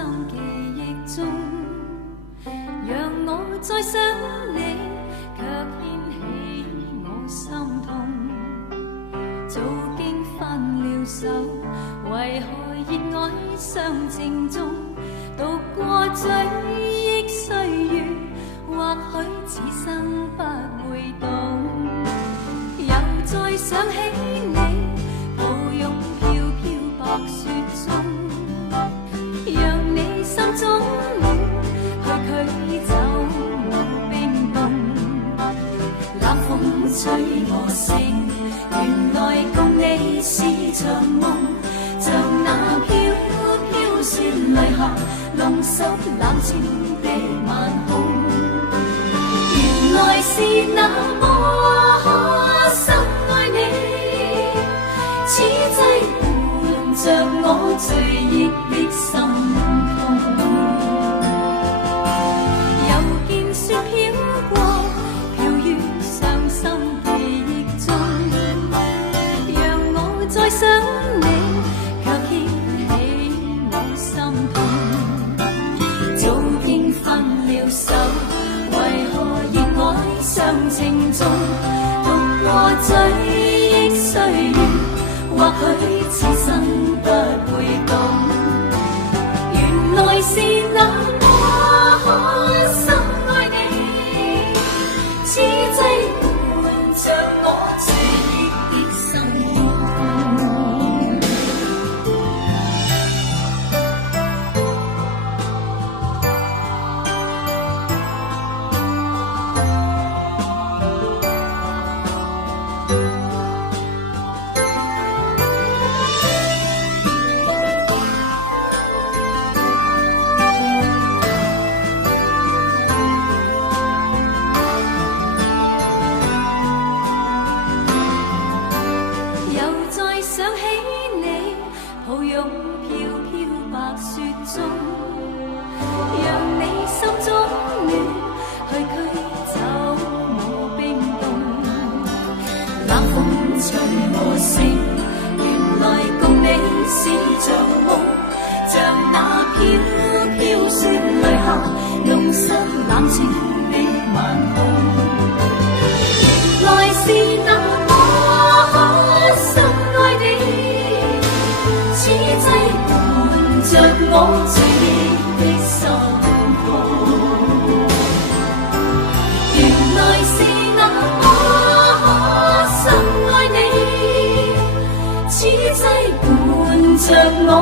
心記憶中，讓我再想你，卻牽起我心痛。早經分了手，為何熱愛相正中？渡過追憶歲月，或許此生不會懂。又再想起你，抱擁飄飄白雪中，讓你心中暖，去走無冰凍。冷風吹我醒，原來共你是場夢，像那飄飄雪淚下弄濕冷清的晚空。原來是那麼深愛你，此際伴着我最熱的心痛。又見雪飄過，飄於傷心記憶中，讓我再想你，卻牽起我心痛。早經分了手，為何熱愛相情中？渡過追憶歲月，或許此生不會懂。原來是那麼深愛你，此際伴着我最熱的心痛。我